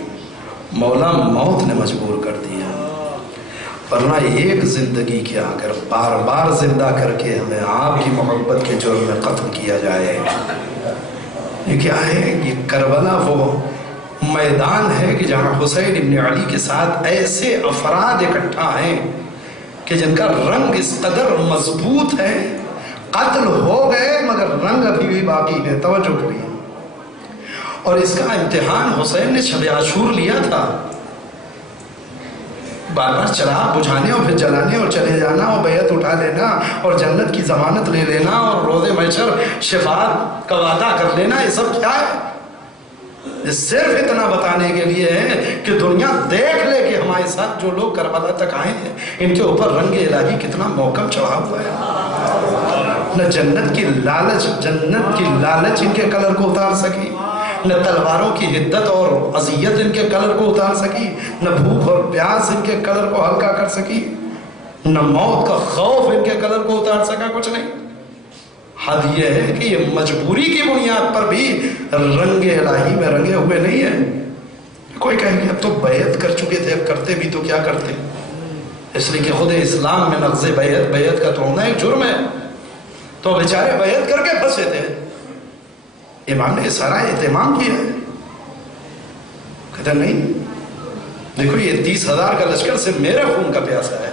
مولا موت نے مجبور کر دیا, ورنہ ایک زندگی کیا اگر بار بار زندہ کر کے ہمیں آپ کی محبت کے جرم میں قتل کیا جائے. یہ کیا ہے؟ یہ کربلا وہ میدان ہے کہ جہاں حسین ابن علی کے ساتھ ایسے افراد اکٹھا ہیں کہ جن کا رنگ اس قدر مضبوط ہے, قتل ہو گئے مگر رنگ ابھی بھی باقی ہے. توجہ کریے. اور اس کا امتحان حسین نے شب عاشور لیا تھا, بار بار چراغ بجھانے اور پھر جلانے اور چلے جانا اور بیعت اٹھا لینا اور جنت کی ضمانت لے لینا اور روز محشر شفاعت کا وعدہ کر لینا. یہ سب کیا ہے؟ یہ صرف اتنا بتانے کے لیے ہے کہ دنیا دیکھ لے کہ ہمارے ساتھ جو لوگ کربلا تک آئے ہیں ان کے اوپر رنگ الہی کتنا محکم چڑھا ہوا ہے. نہ جنت کی لالچ ان کے کلر کو اتار سکی, نہ تلواروں کی حدت اور اذیت ان کے کلر کو اتار سکی, نہ بھوک اور پیاس ان کے کلر کو ہلکا کر سکی, نہ موت کا خوف ان کے کلر کو اتار سکا. کچھ نہیں. حد یہ ہے کہ یہ مجبوری کی بنیاد پر بھی رنگ الہی میں رنگے ہوئے نہیں ہیں. کوئی کہیں گے اب تو بیعت کر چکے تھے, اب کرتے بھی تو کیا کرتے, اس لیے کہ خود اسلام میں لفظ بیعت کا تو ہونا ایک جرم ہے, تو بیچارے بیعت کر کے پھنسے تھے. امام نے سارا اہتمام کیا ہے. کہتا نہیں, دیکھو یہ 30,000 کا لشکر صرف میرے خون کا پیاسا ہے,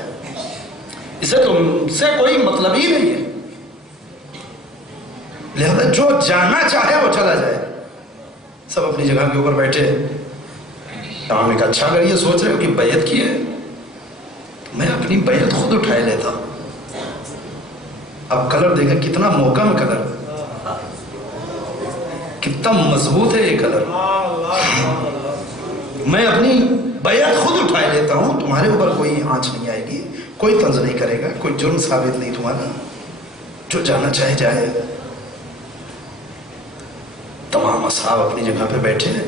اسے تم سے کوئی مطلب ہی نہیں ہے, لہذا جو جانا چاہے وہ چلا جائے. سب اپنی جگہ کے اوپر بیٹھے. امام نے کہا اچھا اگر یہ سوچ رہے ہو کہ بیعت کی ہے تو میں اپنی بیعت خود اٹھائے لیتا. اب کلر دیکھیں کتنا محکم کلر, کتنا مضبوط ہے یہ کلر. میں اپنی بیعت خود اٹھائے لیتا ہوں, تمہارے اوپر کوئی آنچ نہیں آئے گی, کوئی طنز نہیں کرے گا، کوئی جرم ثابت نہیں تمہارا، جو جانا چاہے جائے۔ تمام اصحاب اپنی جگہ پہ بیٹھے ہیں۔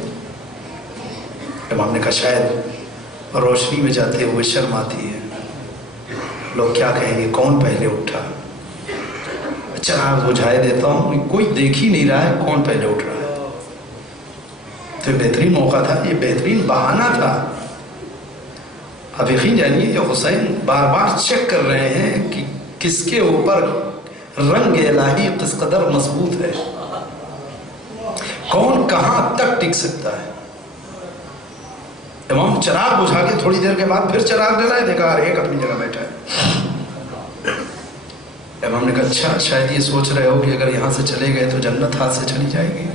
امام نے کہا شاید روشنی میں جاتے ہوئے شرم آتی ہے، لوگ کیا کہیں گے، کون پہلے اٹھا؟ چراغ بجھائے دیتا ہوں، کوئی دیکھ ہی نہیں رہا ہے کون پہلے اٹھ رہا ہے۔ تو بہترین موقع تھا، یہ بہترین بہانہ تھا۔ اب یقین جانیے یہ حسین بار بار چیک کر رہے ہیں کہ کس کے اوپر رنگ الہی کس قدر مضبوط ہے، کون کہاں تک ٹک سکتا ہے۔ امام چراغ بجھا کے تھوڑی دیر کے بعد پھر چراغ جلائے، دیکھا ایک اپنی جگہ بیٹھا ہے۔ امام نے کہا اچھا شاید یہ سوچ رہے ہو کہ اگر یہاں سے چلے گئے تو جنت ہاتھ سے چلی جائے گی۔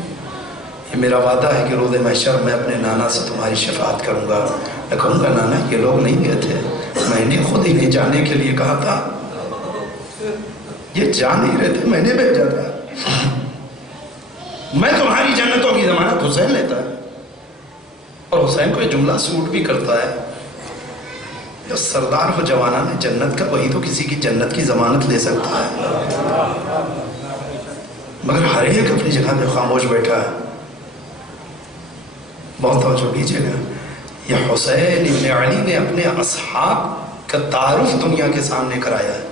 یہ میرا وعدہ ہے کہ روز محشر میں اپنے نانا سے تمہاری شفاعت کروں گا۔ میں کہوں گا نانا یہ لوگ نہیں گئے تھے، میں نے خود انہیں جانے کے لیے کہا تھا، یہ جا نہیں رہے تھے، میں نے بھیجا تھا۔ میں تمہاری جنتوں کی ضمانت حسین لیتا ہے، اور حسین کو یہ جملہ سوٹ بھی کرتا ہے۔ جو سردار ہو جوانہ نے جنت کا، وہی تو کسی کی جنت کی ضمانت لے سکتا ہے، مگر ہر ایک اپنی جگہ پہ خاموش بیٹھا ہے۔ بہت توجہ کیجیے گا، یہ حسین ابن علی نے اپنے اصحاب کا تعارف دنیا کے سامنے کرایا ہے۔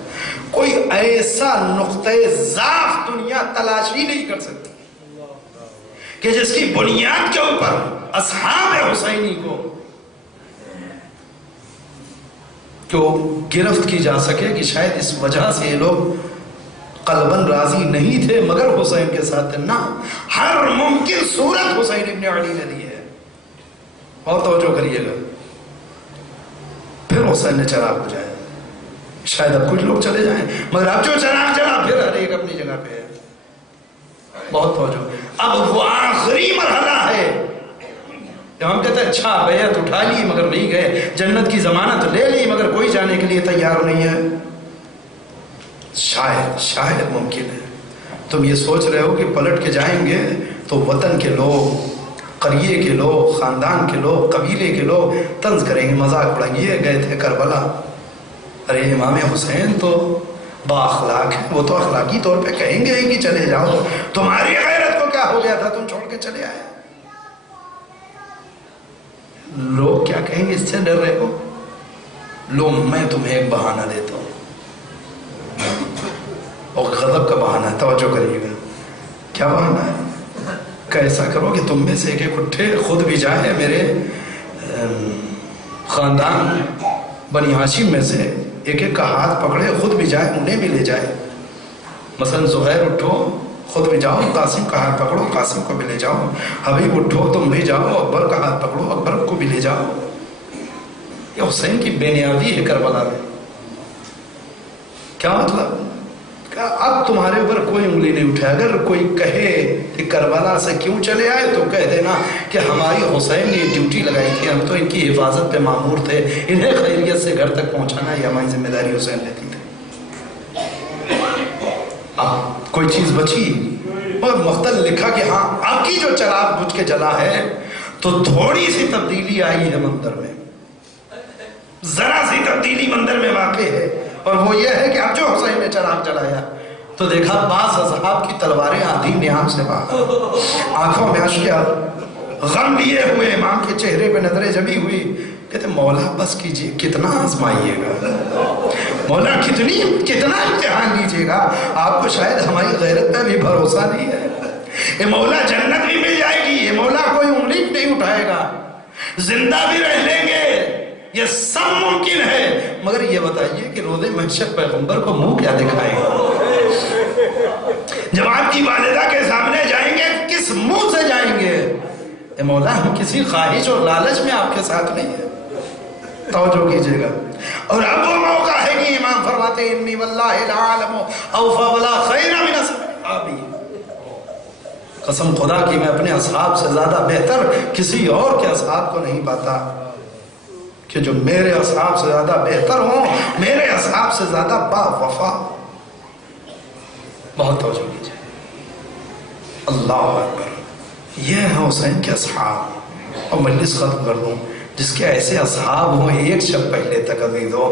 کوئی ایسا نقطۂ ضعف دنیا تلاش ہی نہیں کر سکتی کہ جس کی بنیاد کے اوپر اصحاب حسینی کو گرفت کی جا سکے کہ شاید اس وجہ سے یہ لوگ قلباً راضی نہیں تھے مگر حسین کے ساتھ نہ، ہر ممکن صورت حسین ابن علی نے دی ہے۔ اور توجہ کریے گا، پھر حسین نے چراغ بجھایا، شاید اب کچھ لوگ چلے جائیں مگر اب جو چراغ جلا پھر ہر ایک اپنی جگہ پہ ہے۔ بہت توجہ، اب وہ آخری مرحلہ ہے۔ ہم کہتے ہیں اچھا بیعت اٹھا لی مگر نہیں گئے، جنت کی ضمانت لے لی مگر کوئی جانے کے لیے تیار نہیں ہے۔ شاید ممکن ہے تم یہ سوچ رہے ہو کہ پلٹ کے جائیں گے تو وطن کے لوگ، قریے کے لوگ، خاندان کے لوگ، قبیلے کے لوگ طنز کریں گے، مذاق اڑائیں گے، یہ گئے تھے کربلا۔ ارے امام حسین تو با اخلاق ہے، وہ تو اخلاقی طور پہ کہیں گے کہ چلے جاؤ، تمہاری غیرت کو کیا ہو گیا تھا تم چھوڑ کے چلے آئے؟ لوگ کیا کہیں گے اس سے ڈر رہے ہو؟ لو میں تمہیں ایک بہانہ دیتا ہوں، اور غضب کا بہانہ ہے، توجہ کریے گا۔ کیا بہانہ ہے؟ کہ ایسا کرو کہ تم میں سے ایک ایک اٹھے، خود بھی جائے، میرے خاندان بنی ہاشم میں سے ایک ایک کا ہاتھ پکڑے، خود بھی جائے، انہیں بھی لے جائے۔ مثلا زہیر اٹھو، خود بھی جاؤ، قاسم کا ہاتھ پکڑو، قاسم کو بھی لے جاؤ، حبیب اٹھو تم بھی جاؤ، اکبر کا ہاتھ پکڑو، اکبر کو بھی لے جاؤ۔ یہ حسین کی بے نیازی ہے کربلا میں۔ کیا مطلب؟ کہ اب تمہارے اوپر کوئی انگلی نہیں اٹھائے، اگر کوئی کہے کہ کربلا سے کیوں چلے آئے تو کہہ دینا کہ ہماری حسین نے ڈیوٹی لگائی تھی، ہم تو ان کی حفاظت پہ مامور تھے، انہیں خیریت سے گھر تک پہنچانا یہ ہماری ذمہ داری حسین لیتی تھی۔ اب کوئی چیز بچی اور مختل لکھا کہ ہاں اب کی جو چراغ بجھ کے جلا ہے تو تھوڑی سی تبدیلی آئی ہے منظر میں، ذرا سی تبدیلی منظر میں واقع ہے، اور وہ یہ ہے کہ اب جو حسین نے چراغ جلایا تو دیکھا بعض اصحاب کی تلواریں آدھی نیام سے باہر، آنکھوں میں اشک غم لیے ہوئے امام کے چہرے پہ نظریں جمی ہوئی، کہتے مولا بس کیجئے، کتنا آزمائیے گا مولا، کتنا امتحان لیجئے گا، آپ کو شاید ہماری غیرت پہ بھی بھروسہ نہیں ہے، اے مولا جنت بھی مل جائے گی، اے مولا کوئی انگلی نہیں اٹھائے گا، زندہ بھی رہ لیں گے، یہ سب ممکن ہے، مگر یہ بتائیے کہ روز محشر پیغمبر کو منہ کیا دکھائیں گے؟ جب آپ کی والدہ کے سامنے جائیں گے کس منہ سے جائیں گے؟ اے مولا ہم کسی خواہش اور لالچ میں آپ کے ساتھ نہیں ہیں، توجہ کیجئے گا۔ اور اب وہ موقع ہے کہ امام فرماتے ہیں انی واللہ العالم اوفا ولا خیر من اصحابی، قسم خدا کی میں اپنے اصحاب سے زیادہ بہتر کسی اور کے اصحاب کو نہیں پاتا، کہ جو میرے اصحاب سے زیادہ بہتر ہوں، میرے اصحاب سے زیادہ با وفا۔ بہت توجہ کیجئے، اللہ اکبر، یہ ہے حسین کے اصحاب۔ اور مجلس ختم کر دوں، جس کے ایسے اصحاب ہوں ایک شب پہلے تک عزیزوں،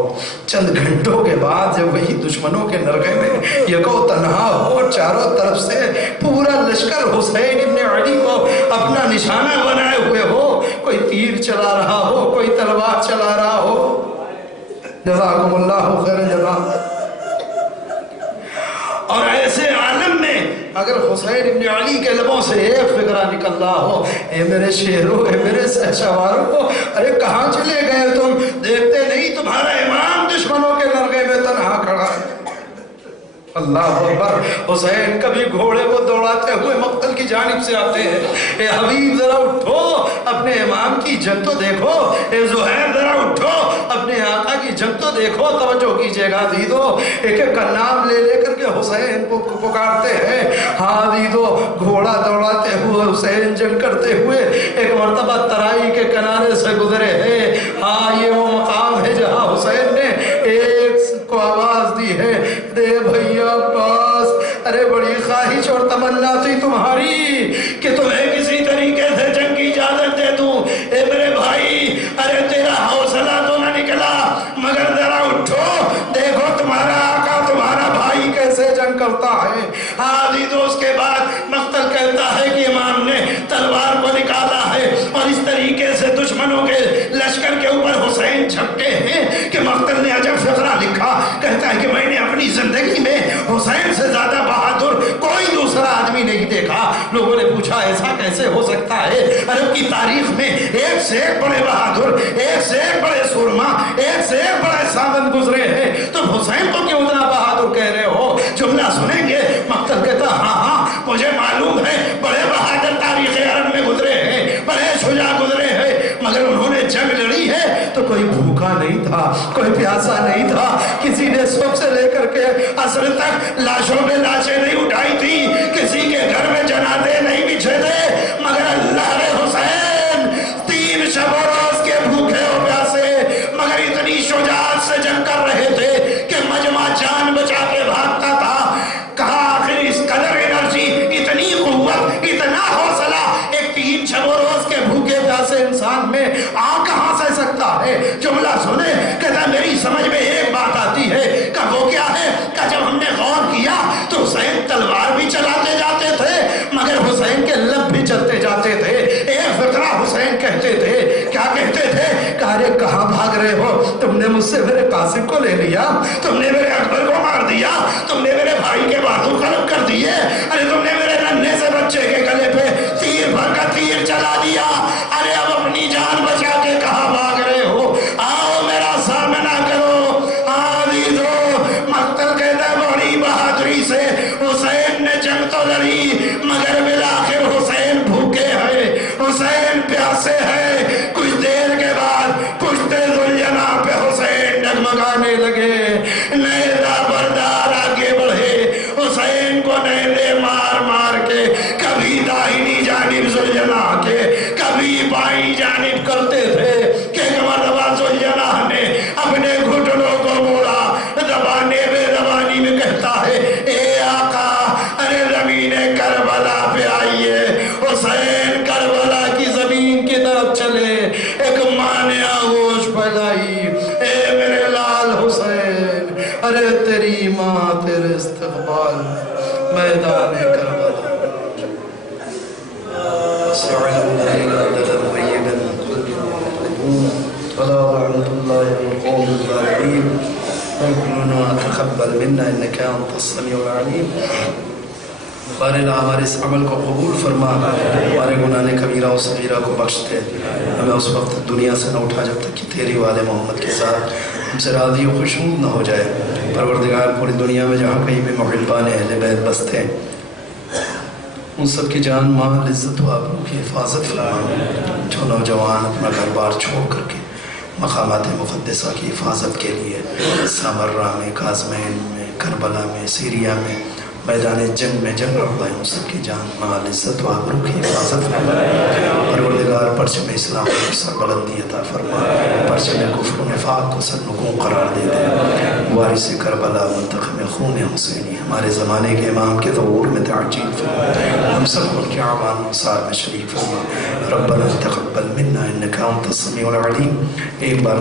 چند گھنٹوں کے بعد جب وہی دشمنوں کے نرغے میں یکو تنہا ہو، چاروں طرف سے پورا لشکر حسین ابن علی کو اپنا نشانہ بنائے ہوئے ہو، کوئی تیر چلا رہا ہو، کوئی تلوار چلا رہا ہو. جزاکم اللہ خیر جزا. اور ایسے عالم میں اگر حسین ابن علی کے لبوں سے ایک فقرہ نکل رہا ہو، اے میرے شیرو، اے میرے شہسواروں، ارے کہاں چلے گئے تم؟ دیکھتے نہیں تمہارا امام دشمنوں کے لرغے میں تنہا کھڑا ہے. اللہ اکبر. حسین کبھی گھوڑے کو دوڑاتے ہوئے مقتل کی جانب سے آتے ہیں. اے حبیب ذرا اٹھو، اپنے امام کی جنگ تو دیکھو. اے زہیر ذرا اٹھو، اپنے آقا کی جنگ تو دیکھو. توجہ کیجئے گا عزیزو، ایک ایک کا نام لے لے کر کے حسین کو پکارتے ہیں. ہاں عزیزو، گھوڑا دوڑاتے ہوئے حسین جنگ کرتے ہوئے ایک مرتبہ ترائی کے کنارے سے گزرے ہیں. ہاں یہ وہ مقام ہے جہاں حسین نے ایک کو آواز دی ہے، دے بھیا عباس، ارے بڑی خواہش اور تمنا تھی تمہاری کہ تمہیں کسی طریقے سے جنگ کی اجازت دے دوں. اے میرے بھائی، ارے تیرا حوصلہ تو نہ نکلا، مگر ذرا اٹھو، دیکھو تمہارا آقا تمہارا بھائی کیسے جنگ کرتا ہے. عزیزو، اس کے بعد مقتل کہتا ہے کہ امام نے تلوار کو نکالا ہے اور اس طریقے سے دشمنوں کے لشکر کے اوپر حسین جھپٹے ہیں کہ مقتل نے عجب فقرہ لکھا. کہتا ہے کہ میں نے اپنی زندگی میں حسین سے زیادہ بہادر کوئی دوسرا آدمی نہیں دیکھا. لوگوں نے پوچھا ایسا کیسے ہو سکتا ہے؟ عرب کی تاریخ میں ایک سے ایک بڑے بہادر، ایک سے ایک بڑے سورما، ایک سے ایک بڑے سامند گزرے ہیں، تم حسین کو کیوں اتنا بہادر کہہ رہے ہو؟ جملہ سنیں گے. مقتل کہتا ہاں ہاں مجھے معلوم ہے بڑے بہادر تاریخ عرب میں گزرے ہیں، بڑے شجاع گزرے ہیں، مگر انہوں نے جنگ لڑی ہے تو کوئی بھوکا نہیں تھا، کوئی پیاسا نہیں تھا. کسی نے صبح سے لے کر کے عصر تک لاشوں میں لاشیں نہیں اٹھائی تھی، کسی کے گھر میں جنازے نہیں بچھے تھے، مگر اللہ نے حسین 3 شب و روز کے بھوکے ہو پیاسے مگر اتنی شجاعت سے جنگ کر رہے تھے کہ مجمع جان بچا کے بھاگتا تھا. کہا آخر اس قدر انرجی، اتنی قوت، اتنا حوصلہ ایک 3 شب و روز کے بھوکے پیاسے انسان میں آ کہاں سے سکتا ہے؟ جملہ سنے. کہتا میری سمجھ میں ایک بات آتی ہے. کہ وہ کیا ہے؟ کہ جب ہم نے غور کیا تو حسین تلوار بھی چلاتے جاتے تھے مگر حسین کے لب بھی چلتے جاتے تھے. ایک فقرہ حسین کہتے تھے. کیا کہتے تھے؟ کہ ارے کہاں بھاگ رہے ہو؟ تم نے مجھ سے میرے قاسم کو لے لیا، تم نے میرے اکبر کو مار دیا، تم نے میرے بھائی کے بازو قلم کر دیے، ارے تم نے میرے ننھے سے بچے کے گلے پہ تیر بھر کا تیر چلا دیا. ارے اب اپنی جان بچا کے کہاں بھاگ رہے ہو؟ آؤ میرا سامنا کرو. مقتل کہتا ہے بڑی بہادری سے حسین نے جنگ تو لڑی مگر بالآخر حسین بھوکے ہیں، حسین پیاسے ہیں. کچھ دیر کے بعد پشت ذوالجناح پہ حسین ڈگمگانے لگے. نیزہ بردار آگے بڑھے، حسین کو نیزے مار مار کے کبھی داہنی جانب ذوالجناح کے کبھی بائیں جانب کرتے تھے کہ ایک مرتبہ ذوالجناح نے اپنے گھٹنوں کو موڑا، زبانے بے زبانی میں کہتا ہے اے آقا، ارے زمین کربلا پہ آئیے. حسین کربلا کی زمین کی طرف چلے، ایک ماں نے آغوش پھیلائی. اے میرے لال حسین، ارے تیری ماں تیرے استقبال میدان کربلا. تقبل منا انك انت السميع العليم. بارنا ہمارے اس عمل کو قبول فرما، ہمارے گناہ کبیرہ و صغیرہ کو بخش دے. ہمیں اس وقت دنیا سے نہ اٹھا جب تک کہ تیری والے محمد کے ساتھ ہم سے راضی و خوشنود نہ ہو جائے. پروردگار پوری دنیا میں جہاں کہیں بھی محبان اہل بیت بستے ہیں ان سب کی جان مال عزت و آبرو کی حفاظت فرما. جو نوجوان اپنا گھر بار چھوڑ کر کے مقامات مقدسہ کی حفاظت کے لیے سامرہ میں، کاظمین میں، کربلا میں، سیریا میں میدان جنگ میں جنگ لڑ ان سب کی جان مال عزت و آبرو کی حفاظت فرما. پروردگار پرچم اسلام کو سر بلندی عطا فرما، پرچم کفر و نفاق کو سر نگوں قرار دے دے. وارث کربلا منتخب خون حسینی ہمارے زمانے کے امام کے ظہور میں تعجیل فرما، ہم سب ان کے اعمال انصار میں شریک فرما۔ ربنا تقبل منا انک انت السمیع العلیم۔ ایک بار